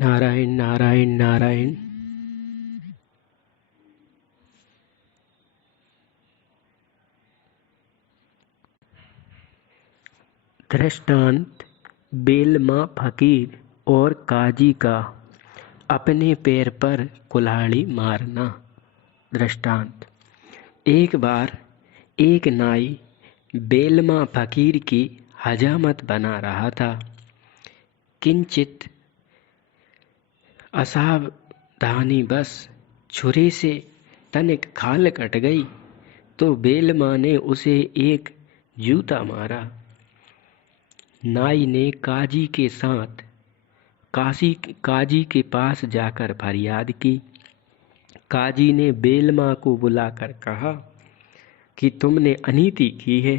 नारायण नारायण नारायण। दृष्टांत बेलमा फकीर और काजी का अपने पैर पर कुल्हाड़ी मारना। दृष्टांत। एक बार एक नाई बेलमा फकीर की हजामत बना रहा था। किंचित असावधानी बस छुरी से तनिक खाल कट गई तो बेलमा ने उसे एक जूता मारा। नाई ने काजी के पास जाकर फरियाद की। काजी ने बेलमा को बुलाकर कहा कि तुमने अनीति की है,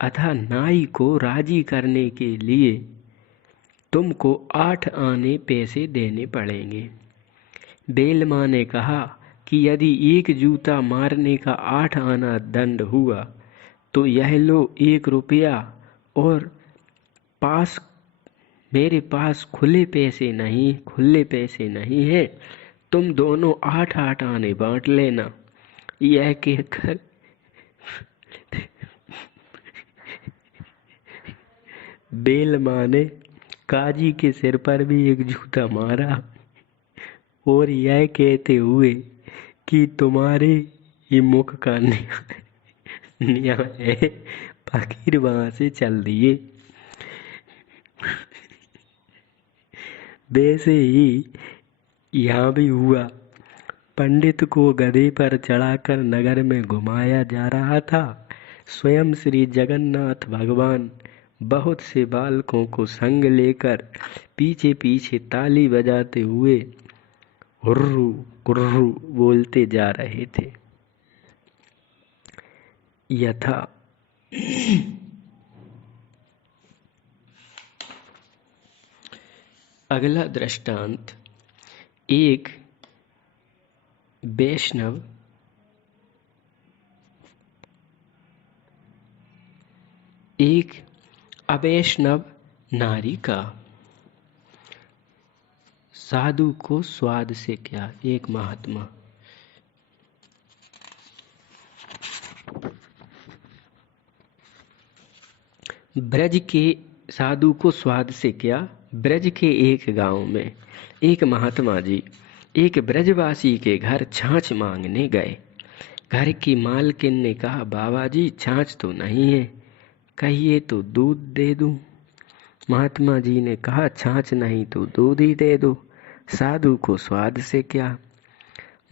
अतः नाई को राजी करने के लिए तुमको 8 आने पैसे देने पड़ेंगे। बेलमा ने कहा कि यदि एक जूता मारने का 8 आना दंड हुआ तो यह लो 1 रुपया, और मेरे पास खुले पैसे नहीं है, तुम दोनों 8-8 आने बांट लेना। यह कहकर बेलमा ने काजी के सिर पर भी एक जूता मारा और यह कहते हुए कि तुम्हारे ही मुख का न्याय है, फकीर वहां से चल दिए। वैसे ही यहाँ भी हुआ। पंडित को गधे पर चढ़ाकर नगर में घुमाया जा रहा था। स्वयं श्री जगन्नाथ भगवान बहुत से बालकों को संग लेकर पीछे पीछे ताली बजाते हुए हुर्रू कुर्रू बोलते जा रहे थे। यथा अगला दृष्टांत। एक अवैष्णव नारी का। साधु को स्वाद से क्या। एक महात्मा। साधु को स्वाद से क्या। ब्रज के एक गांव में एक महात्मा जी एक ब्रजवासी के घर छाछ मांगने गए। घर की मालकिन ने कहा, बाबा जी छाछ तो नहीं है, कहिए तो दूध दे दूं। महात्मा जी ने कहा, छाछ नहीं तो दूध ही दे दो, साधु को स्वाद से क्या।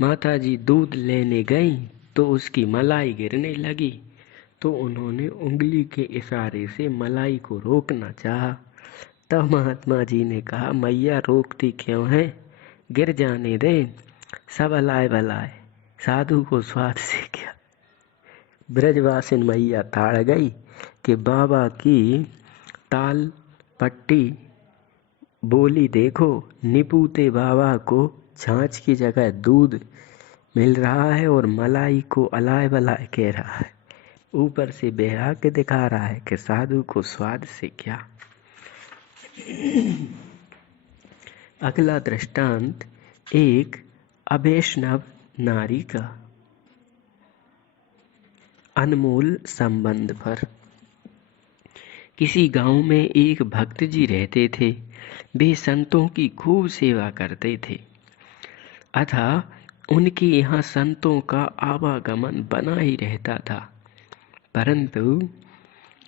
माता जी दूध लेने गई तो उसकी मलाई गिरने लगी, तो उन्होंने उंगली के इशारे से मलाई को रोकना चाहा। तब महात्मा जी ने कहा, मैया रोकती क्यों है, गिर जाने दे, सब अलाय बलाय, साधु को स्वाद से क्या। ब्रजवासिन मैया ताड़ गई कि बाबा की ताल पट्टी बोली देखो, निपूते बाबा को छाछ की जगह दूध मिल रहा है और मलाई को अलाय बलाय कह रहा है, ऊपर से बहरा के दिखा रहा है कि साधु को स्वाद से क्या। अगला दृष्टांत एक अवैष्णव नारी का। अनमोल संबंध पर। किसी गांव में एक भक्त जी रहते थे। वे संतों की खूब सेवा करते थे, अतः उनके यहाँ संतों का आवागमन बना ही रहता था। परंतु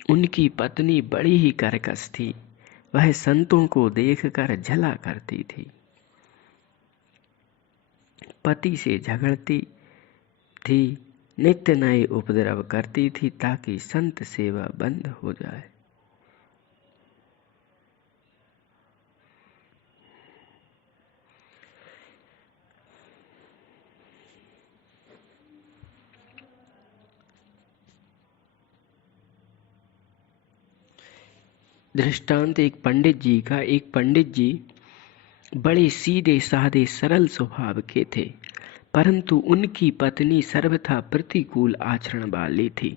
उनकी पत्नी बड़ी ही कर्कश थी। वह संतों को देखकर जला करती थी, पति से झगड़ती थी, नित्य नए उपद्रव करती थी ताकि संत सेवा बंद हो जाए। दृष्टांत एक पंडित जी का। एक पंडित जी बड़े सीधे साधे सरल स्वभाव के थे, परंतु उनकी पत्नी सर्वथा प्रतिकूल आचरण वाली थी।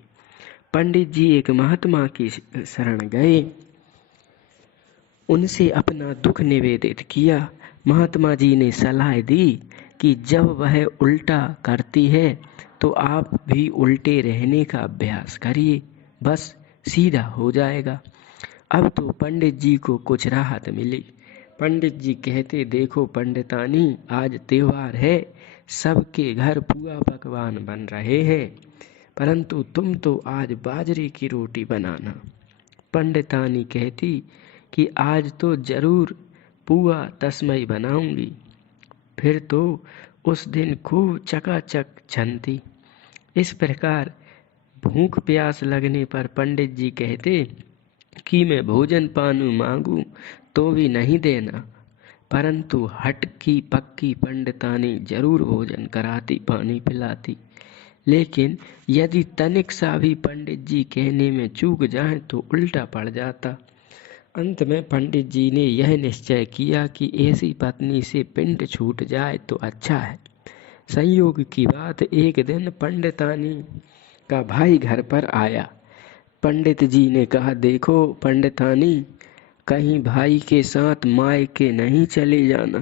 पंडित जी एक महात्मा की शरण गए, उनसे अपना दुख निवेदित किया। महात्मा जी ने सलाह दी कि जब वह उल्टा करती है तो आप भी उल्टे रहने का अभ्यास करिए, बस सीधा हो जाएगा। अब तो पंडित जी को कुछ राहत मिली। पंडित जी कहते, देखो पंडितानी, आज त्योहार है, सबके घर पुआ पकवान बन रहे हैं, परंतु तुम तो आज बाजरे की रोटी बनाना। पंडितानी कहती कि आज तो जरूर पुआ तस्मई बनाऊंगी। फिर तो उस दिन खूब चकाचक छनती। इस प्रकार भूख प्यास लगने पर पंडित जी कहते कि मैं भोजन पानी मांगू तो भी नहीं देना, परंतु हट की पक्की पंडितानी जरूर भोजन कराती, पानी पिलाती। लेकिन यदि तनिक सा भी पंडित जी कहने में चूक जाए तो उल्टा पड़ जाता। अंत में पंडित जी ने यह निश्चय किया कि ऐसी पत्नी से पिंड छूट जाए तो अच्छा है। संयोग की बात, एक दिन पंडितानी का भाई घर पर आया। पंडित जी ने कहा, देखो पंडितानी, कहीं भाई के साथ मायके नहीं चले जाना।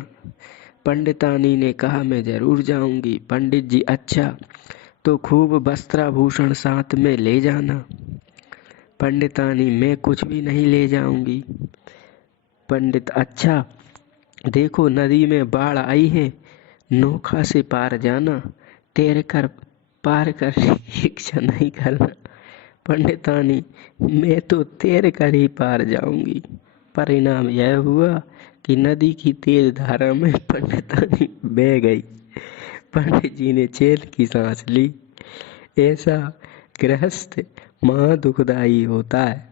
पंडितानी ने कहा, मैं जरूर जाऊंगी। पंडित जी, अच्छा, तो खूब वस्त्राभूषण साथ में ले जाना। पंडितानी, मैं कुछ भी नहीं ले जाऊंगी। पंडित, अच्छा, देखो नदी में बाढ़ आई है, नौका से पार जाना, तैर कर पार कर इच्छा नहीं करना। पंडितानी, मैं तो तैर कर ही पार जाऊंगी। परिणाम यह हुआ कि नदी की तेज धारा में पंडितानी बह गई। पंडित जी ने चैन की सांस ली। ऐसा गृहस्थ महा दुखदायी होता है।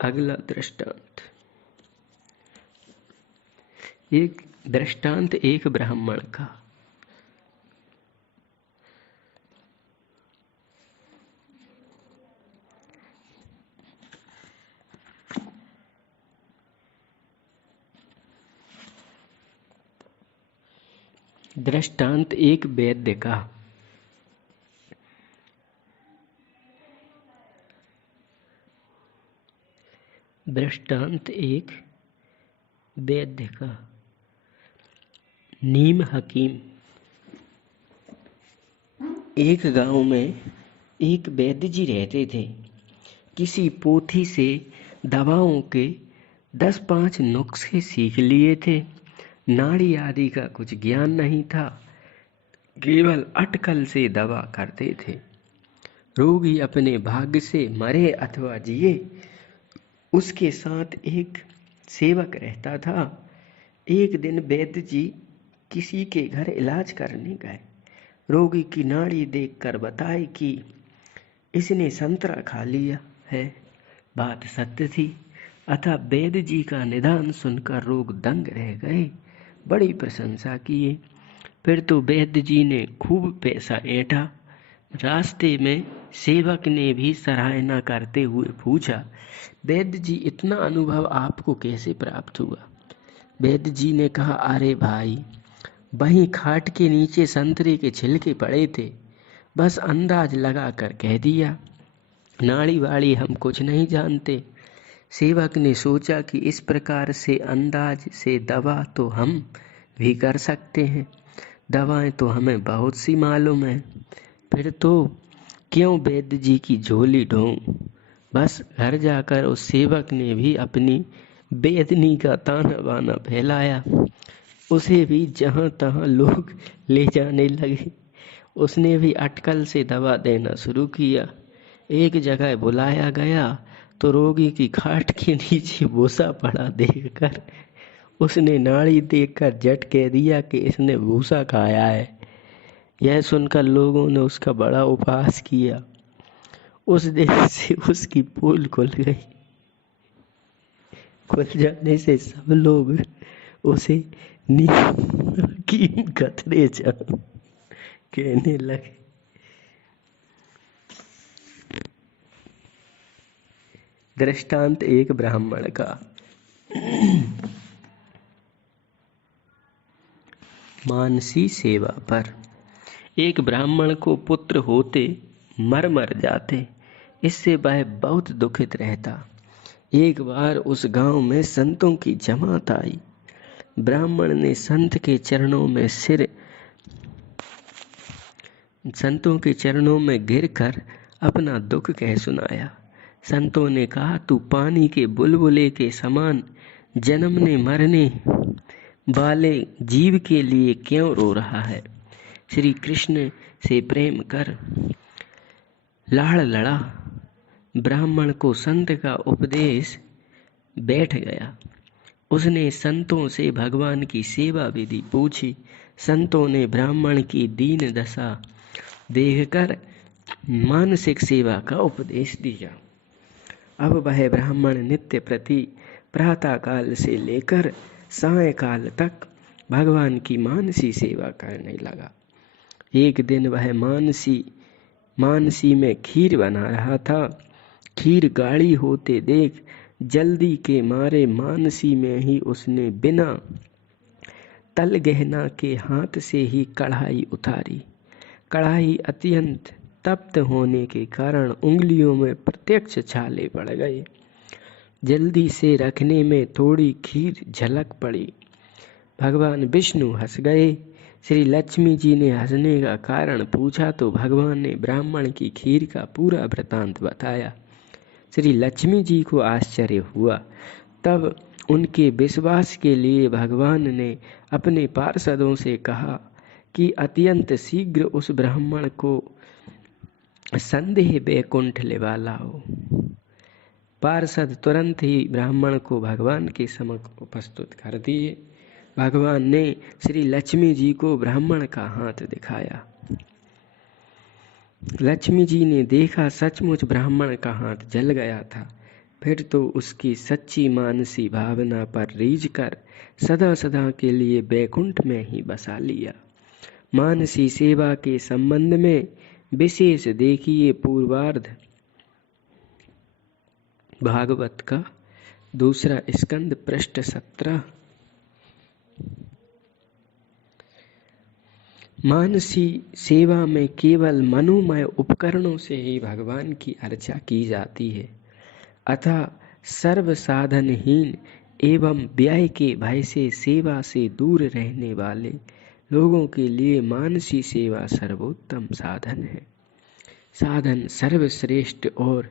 अगला दृष्टांत। एक दृष्टांत एक ब्राह्मण का। दृष्टांत एक वैद्य का। दृष्टांत एक वैद्य का। नीम हकीम। एक गांव में एक वैद्य जी रहते थे। किसी पोथी से दवाओं के 10-5 नुस्खे सीख लिए थे। नाड़ी आदि का कुछ ज्ञान नहीं था, केवल अटकल से दवा करते थे। रोगी अपने भाग्य से मरे अथवा जिए, उसके साथ एक सेवक रहता था। एक दिन वैद्य जी किसी के घर इलाज करने गए। रोगी की नाड़ी देखकर बताए कि इसने संतरा खा लिया है। बात सत्य थी, अतः वैद्य जी का निदान सुनकर रोग दंग रह गए, बड़ी प्रशंसा किए। फिर तो वैद्य जी ने खूब पैसा ऐंठा। रास्ते में सेवक ने भी सराहना करते हुए पूछा, वैद्य जी, इतना अनुभव आपको कैसे प्राप्त हुआ? वैद्य जी ने कहा, अरे भाई, वहीं खाट के नीचे संतरे के छिलके पड़े थे, बस अंदाज लगा कर कह दिया। नाड़ी वाड़ी हम कुछ नहीं जानते। सेवक ने सोचा कि इस प्रकार से अंदाज से दवा तो हम भी कर सकते हैं, दवाएं तो हमें बहुत सी मालूम है। फिर तो क्यों वैद्य जी की झोली ढोऊं। बस घर जाकर उस सेवक ने भी अपनी बेदनी का ताना बाना फैलाया। उसे भी जहां तहां लोग ले जाने लगे। उसने भी अटकल से दवा देना शुरू किया। एक जगह बुलाया गया तो रोगी की खाट के नीचे भूसा पड़ा देखकर उसने नाड़ी देखकर झट कह दिया कि इसने भूसा खाया है। यह सुनकर लोगों ने उसका बड़ा उपहास किया। उस दिन से उसकी पोल खुल गई। खुल जाने से सब लोग उसे नीम की कतरे जान कहने लगे। दृष्टांत एक ब्राह्मण का। मानसी सेवा पर। एक ब्राह्मण को पुत्र होते मर जाते। इससे वह बहुत दुखित रहता। एक बार उस गांव में संतों की जमात आई। ब्राह्मण ने संतों के चरणों में गिरकर अपना दुख कह सुनाया। संतों ने कहा, तू पानी के बुलबुले के समान जन्मने मरने वाले जीव के लिए क्यों रो रहा है? श्री कृष्ण से प्रेम कर। लाड़ लड़ा। ब्राह्मण को संत का उपदेश बैठ गया। उसने संतों से भगवान की सेवा विधि पूछी। संतों ने ब्राह्मण की दीन दशा देखकर मानसिक सेवा का उपदेश दिया। अब वह ब्राह्मण नित्य प्रति प्रातः काल से लेकर सायंकाल तक भगवान की मानसी सेवा करने लगा। एक दिन वह मानसी में खीर बना रहा था। खीर गाढ़ी होते देख जल्दी के मारे मानसी में ही उसने बिना तल गहना के हाथ से ही कढ़ाई उतारी। कढ़ाई अत्यंत तप्त होने के कारण उंगलियों में प्रत्यक्ष छाले पड़ गए। जल्दी से रखने में थोड़ी खीर झलक पड़ी। भगवान विष्णु हंस गए। श्री लक्ष्मी जी ने हंसने का कारण पूछा तो भगवान ने ब्राह्मण की खीर का पूरा वृतांत बताया। श्री लक्ष्मी जी को आश्चर्य हुआ। तब उनके विश्वास के लिए भगवान ने अपने पार्षदों से कहा कि अत्यंत शीघ्र उस ब्राह्मण को संदेह वैकुंठ लेवा लाओ। पार्षद तुरंत ही ब्राह्मण को भगवान के समक्ष उपस्थित कर दिए। भगवान ने श्री लक्ष्मी जी को ब्राह्मण का हाथ दिखाया। लक्ष्मी जी ने देखा सचमुच ब्राह्मण का हाथ जल गया था। फिर तो उसकी सच्ची मानसी भावना पर रीझ कर सदा सदा के लिए वैकुंठ में ही बसा लिया। मानसी सेवा के संबंध में विशेष देखिए पूर्वार्ध भागवत का 2 स्कंद पृष्ठ 17। मानसी सेवा में केवल मनोमय उपकरणों से ही भगवान की अर्चा की जाती है। अतः सर्व साधनहीन एवं व्यय के भय से सेवा से दूर रहने वाले लोगों के लिए मानसी सेवा सर्वोत्तम साधन है। साधन सर्वश्रेष्ठ और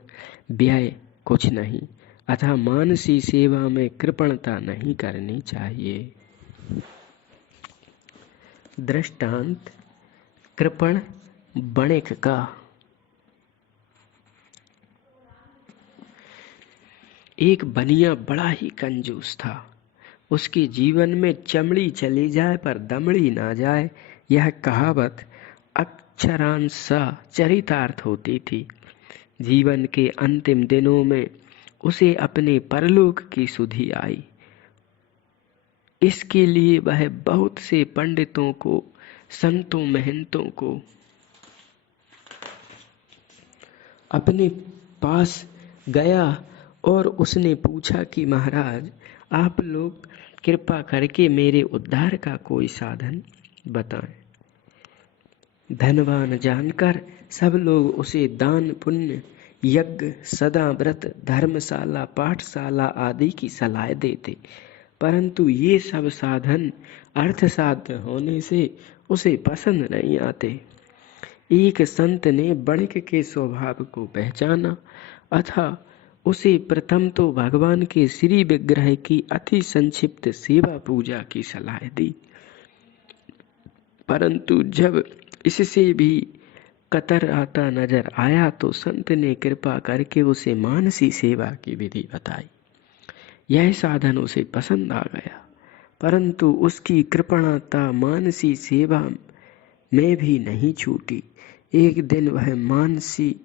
व्यय कुछ नहीं। अतः मानसी सेवा में कृपणता नहीं करनी चाहिए। दृष्टांत कृपण बणिक का। एक बनिया बड़ा ही कंजूस था। उसके जीवन में चमड़ी चली जाए पर दमड़ी ना जाए, यह कहावत अक्षरांश चरितार्थ होती थी। जीवन के अंतिम दिनों में उसे अपने परलोक की सुधि आई। इसके लिए वह बहुत से पंडितों को, संतों, महंतों को अपने पास गया और उसने पूछा कि महाराज, आप लोग कृपा करके मेरे उद्धार का कोई साधन बताएं। धनवान जानकर सब लोग उसे दान, पुण्य, यज्ञ, सदा व्रत, धर्मशाला, पाठशाला आदि की सलाह देते, परंतु ये सब साधन अर्थसाध्य होने से उसे पसंद नहीं आते। एक संत ने बणिक के स्वभाव को पहचाना, अतः उसे प्रथम तो भगवान के श्री विग्रह की अति संक्षिप्त सेवा पूजा की सलाह दी, परंतु जब इससे भी कतर आता नजर आया तो संत ने कृपा करके उसे मानसी सेवा की विधि बताई। यह साधन उसे पसंद आ गया, परंतु उसकी कृपणता मानसी सेवा में भी नहीं छूटी। एक दिन वह मानसी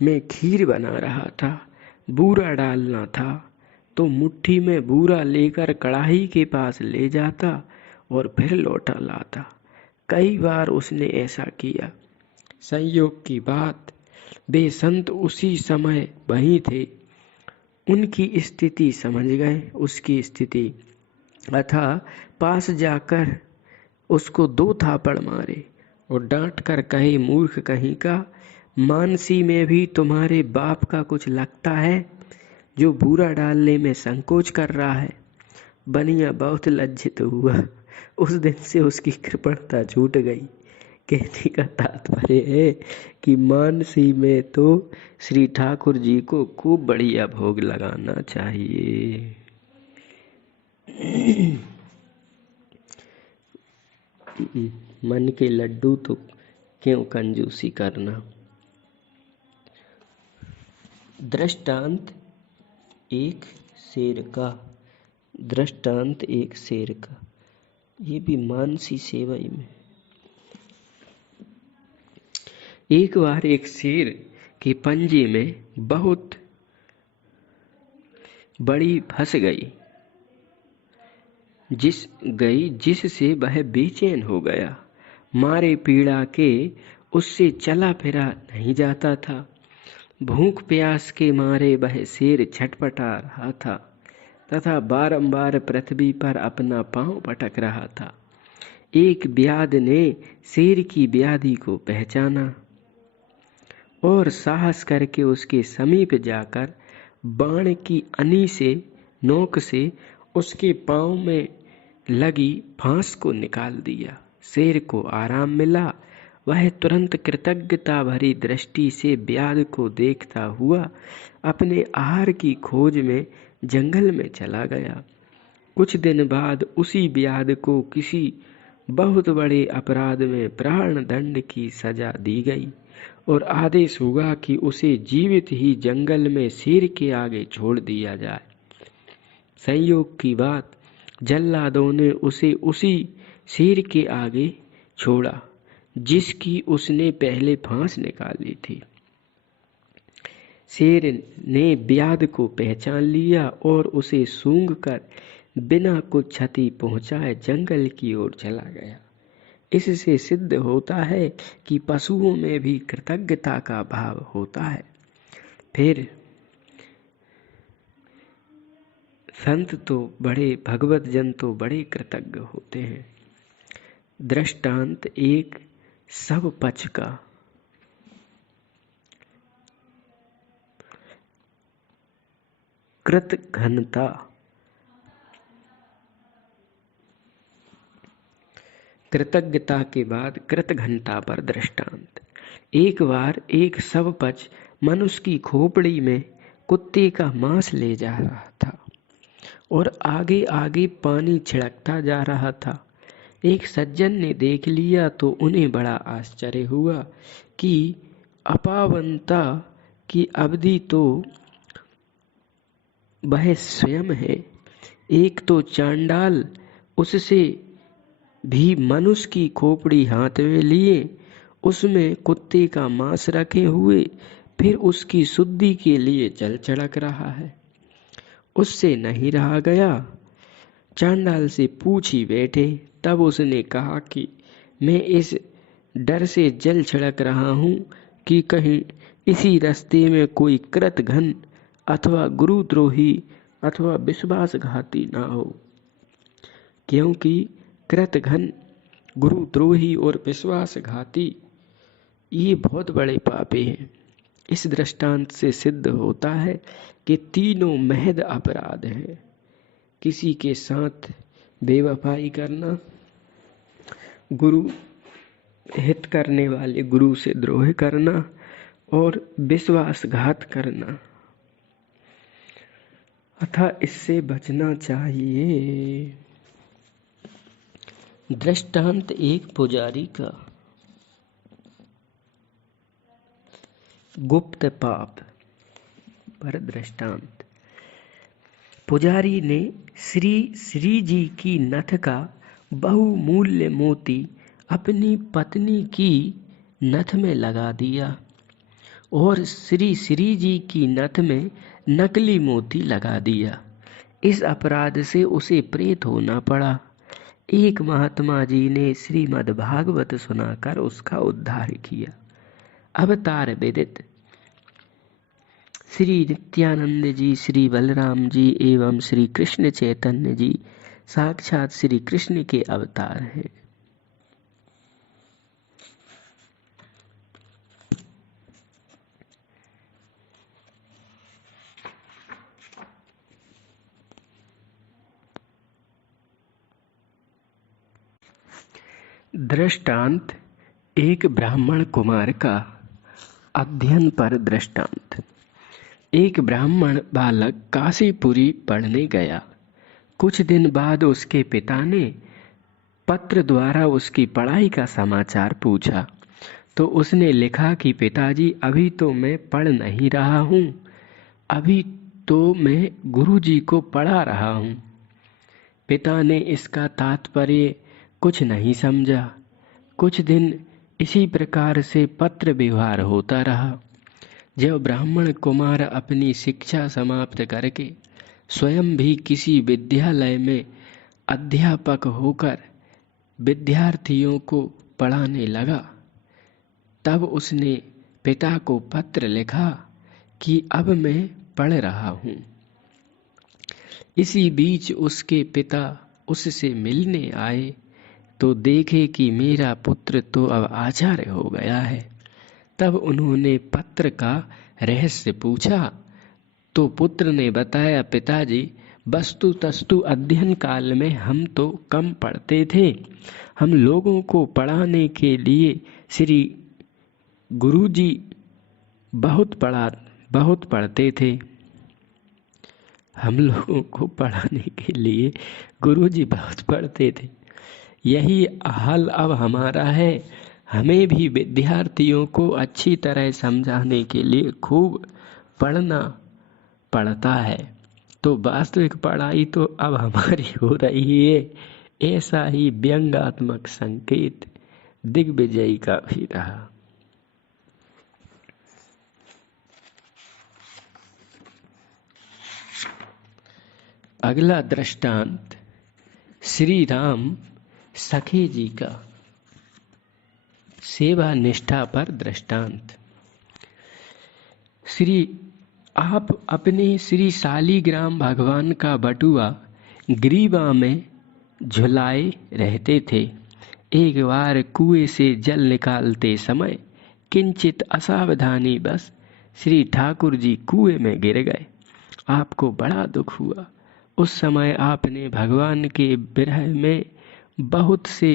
में खीर बना रहा था। बूरा डालना था तो मुट्ठी में बूरा लेकर कढ़ाई के पास ले जाता और फिर लौटा लाता। कई बार उसने ऐसा किया। संयोग की बात, वे संत उसी समय वहीं थे। उनकी स्थिति समझ गए, उसकी स्थिति, अतः पास जाकर उसको 2 थापड़ मारे और डांट कर कहे, मूर्ख कहीं का, मानसी में भी तुम्हारे बाप का कुछ लगता है, जो बूरा डालने में संकोच कर रहा है। बनिया बहुत लज्जित हुआ। उस दिन से उसकी कृपणता छूट गई। कहने का तात्पर्य है कि मानसी में तो श्री ठाकुर जी को खूब बढ़िया भोग लगाना चाहिए। मन के लड्डू तो क्यों कंजूसी करना। दृष्टांत एक शेर का। दृष्टांत एक शेर का, ये भी मानसी सेवई में। एक बार एक शेर के पंजे में बहुत बड़ी फंस गई, जिससे वह बेचैन हो गया। मारे पीड़ा के उससे चला फिरा नहीं जाता था। भूख प्यास के मारे वह शेर छटपटा रहा था तथा बारंबार पृथ्वी पर अपना पांव पटक रहा था। एक व्याध ने शेर की व्याधि को पहचाना और साहस करके उसके समीप जाकर बाण की अनी से नोक से उसके पांव में लगी फांस को निकाल दिया। शेर को आराम मिला। वह तुरंत कृतज्ञता भरी दृष्टि से व्याध को देखता हुआ अपने आहार की खोज में जंगल में चला गया। कुछ दिन बाद उसी व्याध को किसी बहुत बड़े अपराध में प्राण दंड की सजा दी गई और आदेश हुआ कि उसे जीवित ही जंगल में शेर के आगे छोड़ दिया जाए। संयोग की बात, जल्लादों ने उसे उसी शेर के आगे छोड़ा जिसकी उसने पहले फांस निकाली थी। शेर ने व्याध को पहचान लिया और उसे सूंघकर बिना कुछ क्षति पहुंचाए जंगल की ओर चला गया। इससे सिद्ध होता है कि पशुओं में भी कृतज्ञता का भाव होता है। फिर संत तो बड़े, भगवत जन तो बड़े कृतज्ञ होते हैं। दृष्टांत एक सब पक्ष का। कृत घनता। कृतज्ञता के बाद कृत घनता पर दृष्टांत। एक बार एक सबपच मनुष्य की खोपड़ी में कुत्ते का मांस ले जा रहा था और आगे आगे पानी छिड़कता जा रहा था। एक सज्जन ने देख लिया तो उन्हें बड़ा आश्चर्य हुआ कि अपावनता की अवधि तो वह स्वयं है। एक तो चांडाल उससे भी मनुष्य की खोपड़ी हाथ में लिए उसमें कुत्ते का मांस रखे हुए फिर उसकी शुद्धि के लिए जल छिड़क रहा है। उससे नहीं रहा गया, चांडाल से पूछ ही बैठे। तब उसने कहा कि मैं इस डर से जल छिड़क रहा हूँ कि कहीं इसी रास्ते में कोई कृतघ्न अथवा गुरुद्रोही अथवा विश्वासघाती ना हो, क्योंकि कृतघ्न, गुरुद्रोही और विश्वासघाती ये बहुत बड़े पापी हैं। इस दृष्टांत से सिद्ध होता है कि तीनों महद अपराध हैं। किसी के साथ बेवफाई करना, गुरु हित करने वाले गुरु से द्रोह करना और विश्वासघात करना, अतः इससे बचना चाहिए। दृष्टांत एक पुजारी का। गुप्त पाप पर दृष्टांत। पुजारी ने श्री जी की नथ का बहुमूल्य मोती अपनी पत्नी की नथ में लगा दिया और श्री जी की नथ में नकली मोती लगा दिया। इस अपराध से उसे प्रेत होना पड़ा। एक महात्मा जी ने श्रीमद् भागवत सुनाकर उसका उद्धार किया। अवतार विदित श्री नित्यानंद जी, श्री बलराम जी एवं श्री कृष्ण चैतन्य जी साक्षात श्री कृष्ण के अवतार हैं। दृष्टांत एक ब्राह्मण कुमार का अध्ययन पर दृष्टांत। एक ब्राह्मण बालक काशीपुरी पढ़ने गया। कुछ दिन बाद उसके पिता ने पत्र द्वारा उसकी पढ़ाई का समाचार पूछा तो उसने लिखा कि पिताजी, अभी तो मैं पढ़ नहीं रहा हूँ, अभी तो मैं गुरुजी को पढ़ा रहा हूँ। पिता ने इसका तात्पर्य कुछ नहीं समझा। कुछ दिन इसी प्रकार से पत्र व्यवहार होता रहा। जब ब्राह्मण कुमार अपनी शिक्षा समाप्त करके स्वयं भी किसी विद्यालय में अध्यापक होकर विद्यार्थियों को पढ़ाने लगा, तब उसने पिता को पत्र लिखा कि अब मैं पढ़ रहा हूँ। इसी बीच उसके पिता उससे मिलने आए तो देखे कि मेरा पुत्र तो अब आचार्य हो गया है। तब उन्होंने पत्र का रहस्य पूछा तो पुत्र ने बताया, पिताजी, वस्तु तस्तु अध्ययन काल में हम तो कम पढ़ते थे। हम लोगों को पढ़ाने के लिए श्री गुरुजी बहुत पढ़ते थे। हम लोगों को पढ़ाने के लिए गुरुजी बहुत पढ़ते थे। यही हाल अब हमारा है। हमें भी विद्यार्थियों को अच्छी तरह समझाने के लिए खूब पढ़ना पड़ता है। तो वास्तविक पढ़ाई तो अब हमारी हो रही है। ऐसा ही व्यंग्यात्मक संकेत दिग्विजय का भी रहा। अगला दृष्टांत श्री राम सखे जी का सेवा निष्ठा पर दृष्टांत। आप अपने श्री शालीग्राम भगवान का बटुआ ग्रीवा में झुलाए रहते थे। एक बार कुएं से जल निकालते समय किंचित असावधानी बस श्री ठाकुर जी कुएं में गिर गए। आपको बड़ा दुख हुआ। उस समय आपने भगवान के विरह में बहुत से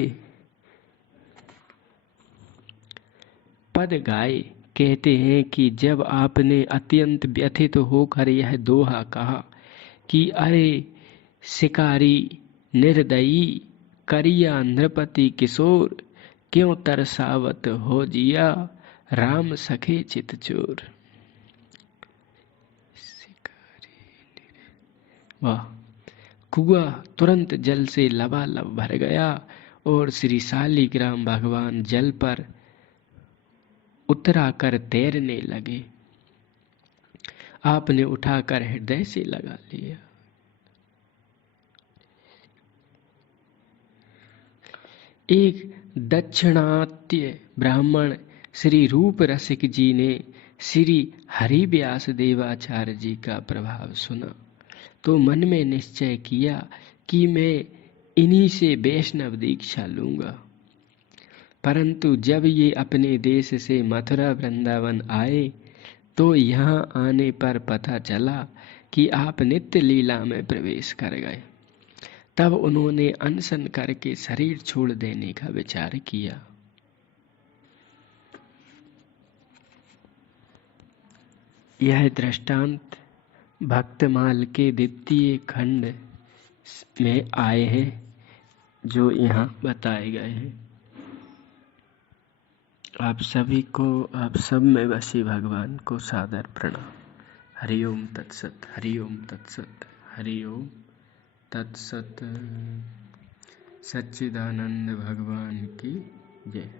पद गाए। कहते हैं कि जब आपने अत्यंत व्यथित होकर यह दोहा कहा कि अरे शिकारी निर्दयी करिया नृपति किशोर, क्यों तरसावत हो जिया राम सखे चित चोर। वाह! कुआं तुरंत जल से लबालब भर गया और श्री शालीग्राम भगवान जल पर उतरा कर तैरने लगे। आपने उठाकर हृदय से लगा लिया। एक दक्षिणात्य ब्राह्मण श्री रूप रसिक जी ने श्री हरिव्यास देवाचार्य जी का प्रभाव सुना तो मन में निश्चय किया कि मैं इन्हीं से वैष्णव दीक्षा लूंगा। परंतु जब ये अपने देश से मथुरा वृंदावन आए तो यहाँ आने पर पता चला कि आप नित्य लीला में प्रवेश कर गए। तब उन्होंने अनशन करके शरीर छोड़ देने का विचार किया। यह दृष्टांत भक्तमाल के द्वितीय खंड में आए हैं जो यहाँ बताए गए हैं। आप सभी को, आप सब में बसे भगवान को सादर प्रणाम। हरि ओम तत्सत, हरि ओम तत्सत, हरि ओम तत्सत। सच्चिदानंद भगवान की जय।